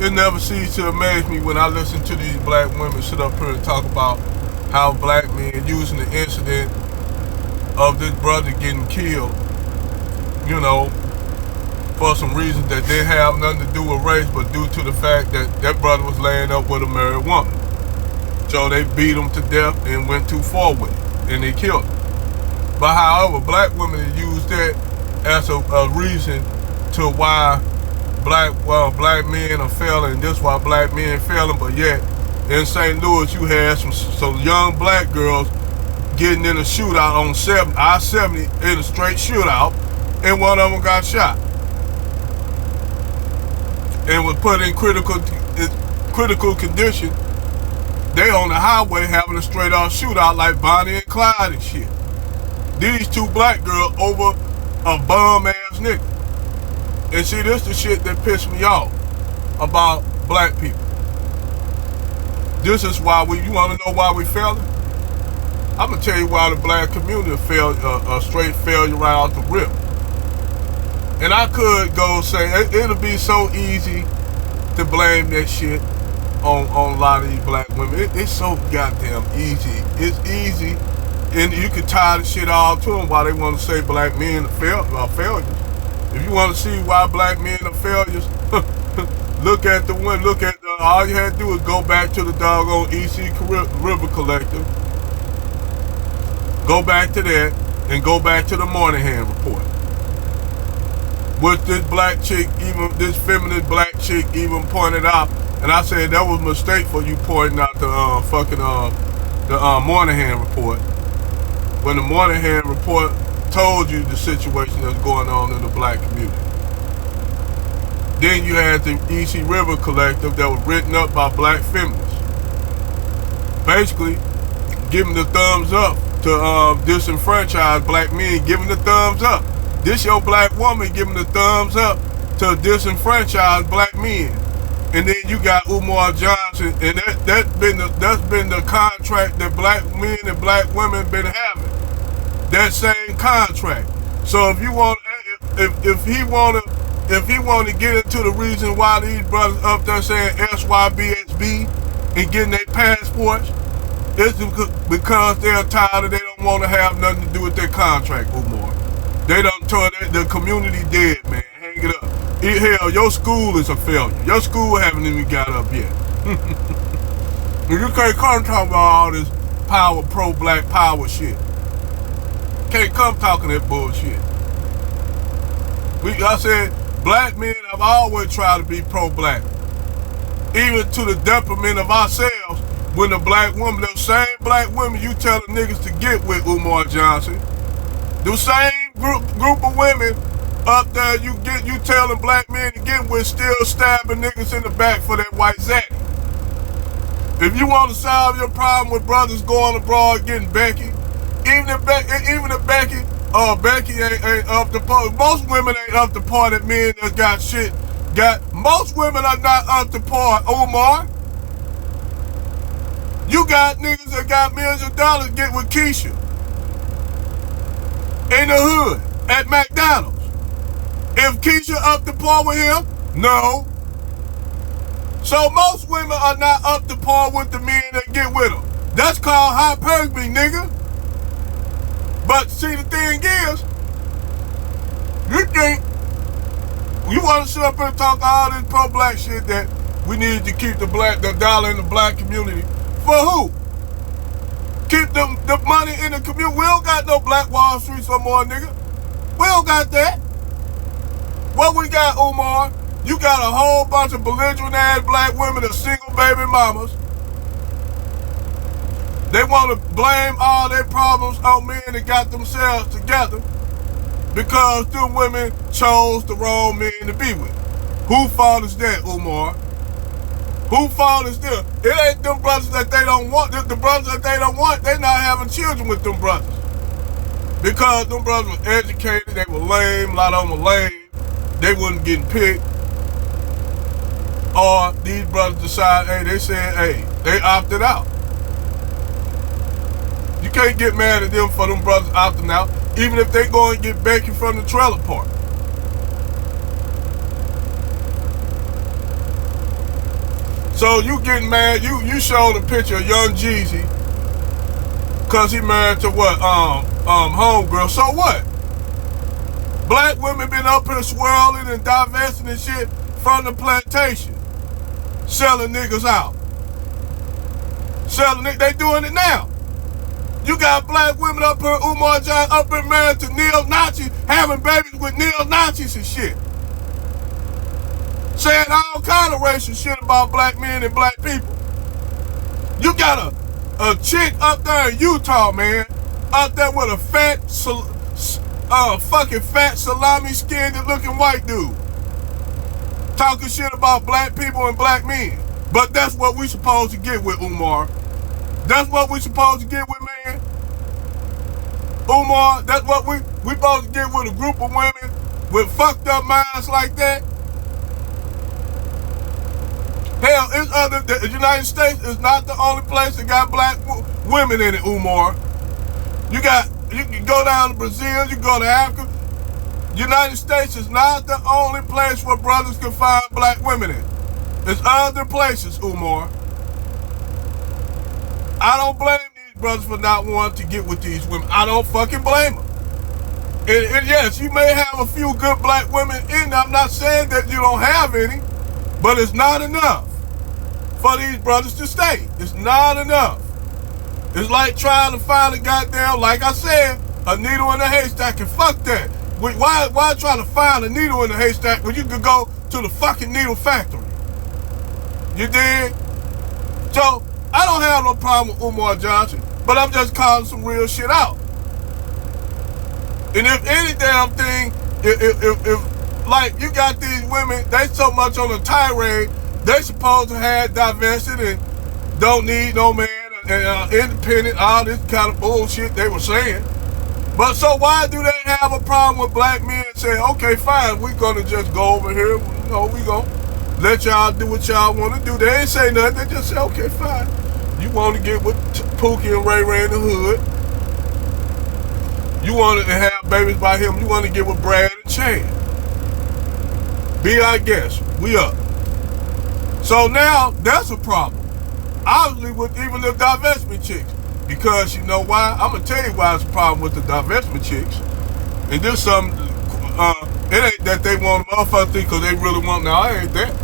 it never ceases to amaze me when I listen to these black women sit up here and talk about how black men using the incident of this brother getting killed, you know, for some reasons that they have nothing to do with race, but due to the fact that that brother was laying up with a married woman. So they beat him to death and went too far with it, and they killed him. But however, black women use that as a reason to why black men are failing, and this is why black men failing. But yet, in St. Louis, you had some young black girls getting in a shootout on I-70 in a straight shootout, and one of them got shot and was put in critical condition. They on the highway having a straight out shootout like Bonnie and Clyde and shit. These two black girls over a bum ass nigga. And see, this the shit that pissed me off about black people. This is why you want to know why we failing? I'm going to tell you why the black community failed, a straight failure right out the rip. And I could go say, it'll be so easy to blame that shit on a lot of these black women. It's so goddamn easy. It's easy, and you can tie the shit all to them while they want to say black men are failures. If you want to see why black men are failures, look at all you had to do is go back to the doggone EC River Collective. Go back to that, and go back to the Moynihan Report. Which this black chick, this feminist black chick even pointed out, and I said that was a mistake for you pointing out the Moynihan Report. When the Moynihan Report told you the situation that's going on in the black community. Then you had the EC River Collective that was written up by black feminists. Basically, giving the thumbs up to disenfranchise black men, giving the thumbs up. This your black woman giving the thumbs up to disenfranchise black men. And then you got Umar Johnson, and that's been the contract that black men and black women been having. That same contract. So if you want, if he want to get into the reason why these brothers up there saying SYBSB and getting their passports, it's because they're tired of, they don't want to have nothing to do with their contract, Umar. They done told the community dead, man. Hang it up. Hell, your school is a failure. Your school haven't even got up yet. You can't come talking about all this power, pro-black power shit. Can't come talking that bullshit. I said, black men have always tried to be pro-black. Even to the detriment of ourselves, when the black woman, those same black women you telling niggas to get with, Umar Johnson, the same group of women up there you telling black men to get with, still stabbing niggas in the back for that white Zach. If you want to solve your problem with brothers going abroad getting Becky, even if Becky ain't up to par. Most women ain't up to par that men that got shit. Most women are not up to par, Omar. You got niggas that got millions of dollars get with Keisha in the hood at McDonald's. If Keisha up to par with him, no. So most women are not up to par with the men that get with them. That's called hypergamy, nigga. But see, the thing is, you want to sit up and talk all this pro-black shit that we need to keep the dollar in the black community. For who? Keep the money in the community. We don't got no Black Wall Street no more, nigga. We don't got that. What we got, Umar? You got a whole bunch of belligerent ass black women and single baby mamas. They want to blame all their problems on men that got themselves together because them women chose the wrong men to be with. Who fault is that, Umar? Who fault is them? It ain't them brothers that they don't want. The brothers that they don't want, they not having children with them brothers. Because them brothers were educated, they were lame, a lot of them were lame. They wasn't getting picked. Or these brothers decide, they opted out. You can't get mad at them for them brothers opting out, even if they go and get Becky from the trailer park. So you getting mad? You showed a picture of Young Jeezy, cause he married to what? Homegirl. So what? Black women been up here swirling and divesting and shit from the plantation, selling niggas out. They doing it now. You got black women up here, Umar Johnson up here married to neo-Nazis, having babies with neo-Nazis and shit. Saying all kind of racial shit about black men and black people. You got a chick up there in Utah, man, up there with a fucking fat salami skinned looking white dude. Talking shit about black people and black men. But that's what we supposed to get with, Umar. That's what we supposed to get with, man. Umar, that's what we supposed to get with a group of women with fucked up minds like that. Hell, the United States is not the only place that got black women in it, Umar. You can go down to Brazil, you can go to Africa. United States is not the only place where brothers can find black women in. There's other places, Umar. I don't blame these brothers for not wanting to get with these women. I don't fucking blame them. And yes, you may have a few good black women in there. I'm not saying that you don't have any, but it's not enough for these brothers to stay. It's not enough. It's like trying to find a goddamn, like I said, a needle in a haystack, and fuck that. Why try to find a needle in a haystack when you could go to the fucking needle factory? You dig? So, I don't have no problem with Umar Johnson, but I'm just calling some real shit out. And if any damn thing, if like you got these women, they so much on a tirade, they supposed to have divested and don't need no man and independent, all this kind of bullshit they were saying. But so why do they have a problem with black men saying, okay, fine, we're gonna just go over here, we gonna let y'all do what y'all want to do. They ain't say nothing, they just say, okay, fine. You want to get with Pookie and Ray Ray in the hood. You want to have babies by him. You want to get with Brad and Chad. Be our guest. We up. So now, that's a problem. Obviously, with even the divestment chicks. Because you know why? I'm going to tell you why it's a problem with the divestment chicks. And there's something, it ain't that they want a motherfucker because they really want, no, it ain't that.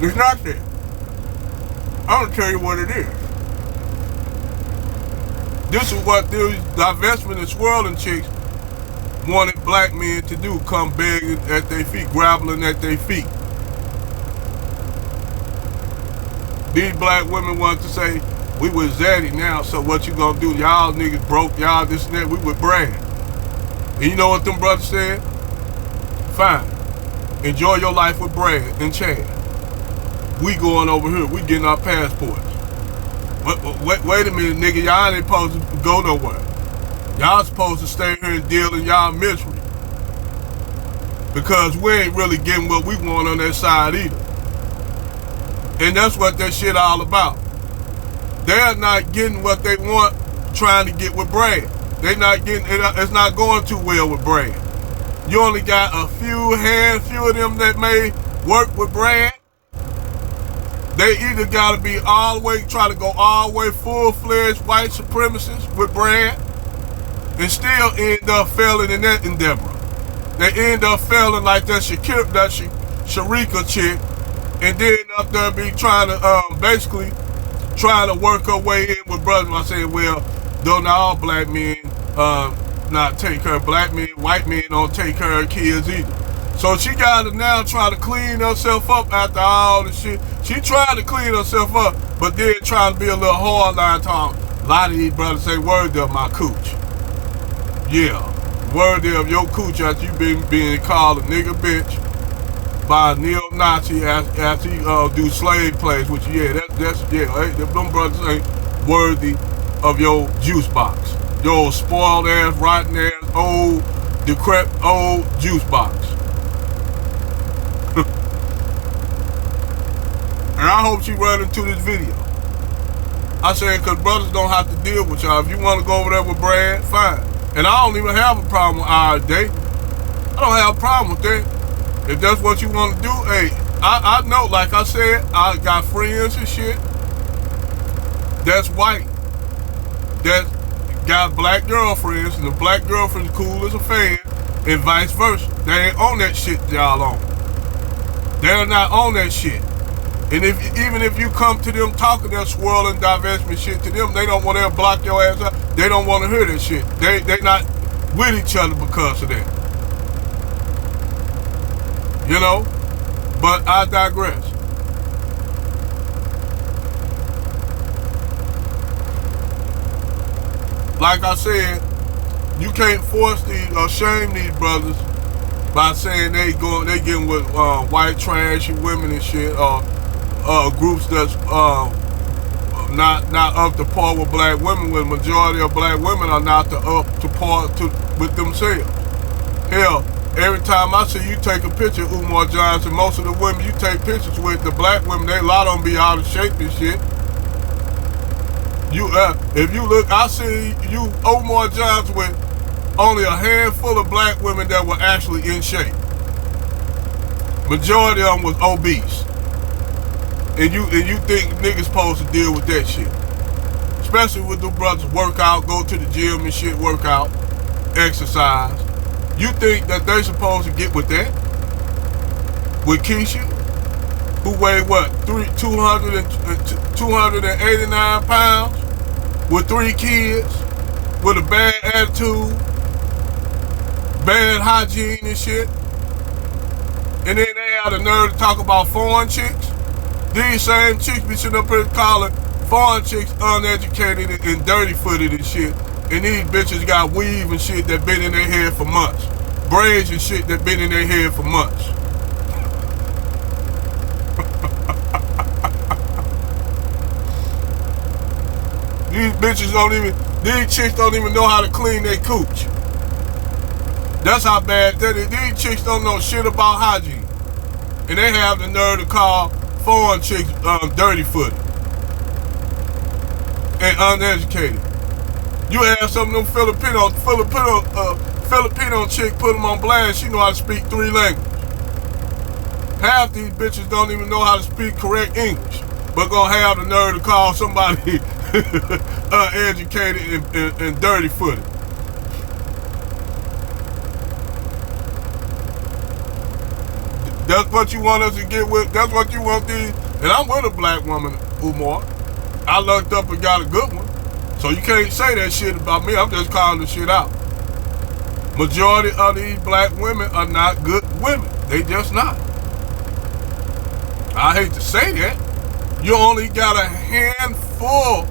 It's not that. I'm going to tell you what it is. This is what these divestment and swirling chicks wanted black men to do, come begging at their feet, groveling at their feet. These black women want to say, we with Zaddy now, so what you gonna do? Y'all niggas broke, y'all this and that, we with Brad. And you know what them brothers said? Fine. Enjoy your life with Brad and Chad. We going over here, we getting our passports. Wait a minute, nigga, y'all ain't supposed to go nowhere. Y'all supposed to stay here and deal in y'all misery. Because we ain't really getting what we want on that side either. And that's what that shit all about. They're not getting what they want trying to get with Brad. They not getting, it's not going too well with Brad. You only got a few of them that may work with Brad. They either gotta be try to go all the way full-fledged white supremacists with Brad and still end up failing in that endeavor. They end up failing like that Sharika chick, and then up there be trying to, basically trying to work her way in with brothers. I say, well, don't all black men not take care of black men, white men don't take care of kids either. So she got to now try to clean herself up after all the shit. She tried to clean herself up, but then trying to be a little hardline talk. A lot of these brothers say, worthy of my cooch. Yeah, worthy of your cooch after you being called a nigga bitch by a neo-Nazi after he do slave plays, which, yeah, them brothers ain't worthy of your juice box. Your spoiled ass, rotten ass, old, decrepit, old juice box. And I hope she run into this video. I said, because brothers don't have to deal with y'all. If you want to go over there with Brad, fine. And I don't even have a problem with our day. I don't have a problem with that. If that's what you want to do, hey, I know, like I said, I got friends and shit that's white that got black girlfriends, and the black girlfriend's cool as a fan, and vice versa. They ain't on that shit y'all on. They're not on that shit. And even if you come to them talking that swirling divestment shit to them, they don't want to block your ass up. They don't want to hear that shit. They not with each other because of that. You know? But I digress. Like I said, you can't force these or shame these brothers by saying they getting with white trashy women and shit, or groups that's not up to par with black women. When the majority of black women are not up to par with themselves. Hell, every time I see you take a picture of Umar Johnson, most of the women you take pictures with, the black women, a lot of them be out of shape and shit. If you look, I see you Umar Johnson with only a handful of black women that were actually in shape. Majority of them was obese. And you think niggas supposed to deal with that shit. Especially with the brothers work out, go to the gym and shit, work out, exercise. You think that they supposed to get with that? With Keisha, who weighed what, 289 pounds, with 3 kids, with a bad attitude, bad hygiene and shit. And then they had the nerve to talk about foreign chicks. These same chicks be sitting up here calling foreign chicks uneducated and dirty-footed and shit. And these bitches got weave and shit that been in their head for months. Braids and shit that been in their head for months. These chicks don't even know how to clean their cooch. That's how bad that is. These chicks don't know shit about hygiene. And they have the nerve to call foreign chicks dirty-footed and uneducated. You have some of them Filipino chick, put them on blast, she know how to speak 3 languages. Half these bitches don't even know how to speak correct English, but gonna have the nerve to call somebody uneducated and dirty-footed. That's what you want us to get with. That's what you want these. And I'm with a black woman, Umar. I lucked up and got a good one. So you can't say that shit about me. I'm just calling the shit out. Majority of these black women are not good women. They just not. I hate to say that. You only got a handful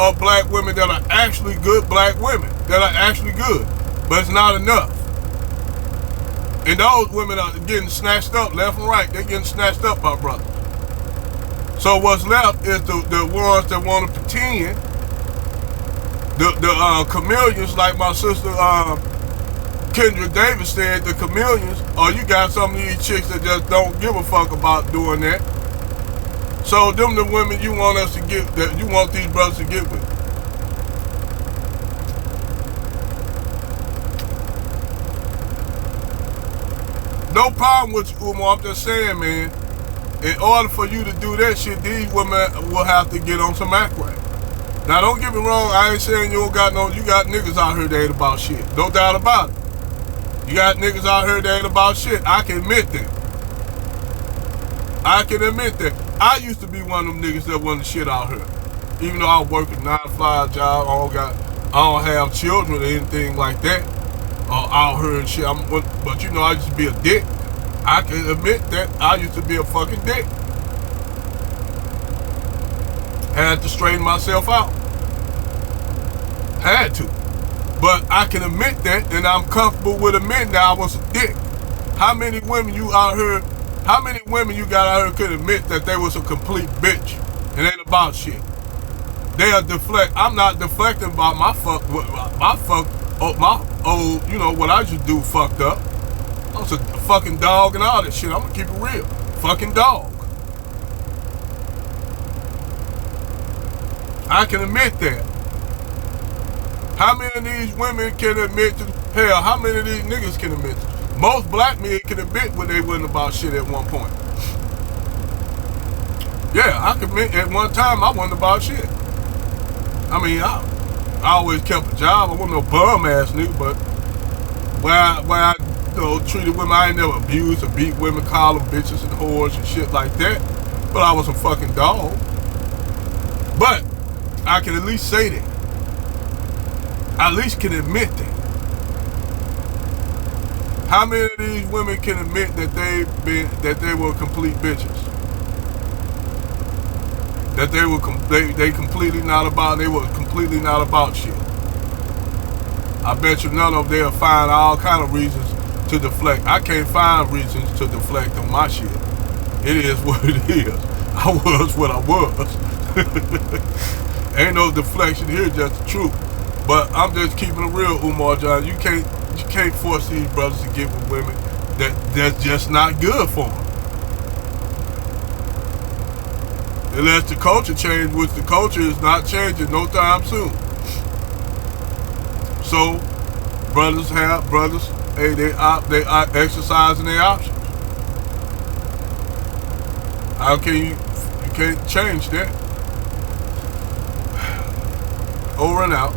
of black women that are actually good black women. That are actually good. But it's not enough. And those women are getting snatched up left and right. They're getting snatched up by brothers. So what's left is the ones that want to pretend. The chameleons, like my sister Kendra Davis said, the chameleons, or you got some of these chicks that just don't give a fuck about doing that. So them the women you want us to get, that you want these brothers to get with. No problem with you, Umar. I'm just saying, man, in order for you to do that shit, these women will have to get on some act right. Now, don't get me wrong. I ain't saying you got niggas out here that ain't about shit. No doubt about it. You got niggas out here that ain't about shit. I can admit that. I can admit that. I used to be one of them niggas that wasn't shit out here. Even though I was working 9-to-5 job, I don't have children or anything like that. Out here and shit. But you know, I used to be a dick. I can admit that I used to be a fucking dick. Had to straighten myself out. Had to. But I can admit that, and I'm comfortable with admitting that I was a dick. How many women you got out here could admit that they was a complete bitch? It ain't about shit. They'll deflect. I'm not deflecting about my you know, what I used to do fucked up. I was a fucking dog and all that shit. I'm gonna keep it real. Fucking dog. I can admit that. How many of these women can admit to, hell, how many of these niggas can admit to? Most black men can admit when they wasn't about shit at one point. Yeah, I can admit at one time I wasn't about shit. I mean, I always kept a job. I wasn't no bum ass nigga, but where I treated women, I ain't never abused or beat women, call them bitches and whores and shit like that. But I was a fucking dog. But I can at least say that. I at least can admit that. How many of these women can admit that they were complete bitches? That they were completely not about shit. I bet you none of them they'll find all kind of reasons to deflect. I can't find reasons to deflect on my shit. It is what it is. I was what I was. Ain't no deflection here, just the truth. But I'm just keeping it real, Umar Johnson. You can't force these brothers to get with women that's just not good for them. Unless the culture change, which the culture is not changing no time soon. So, brothers, hey, they exercising their options. How can you can't change that. Over and out.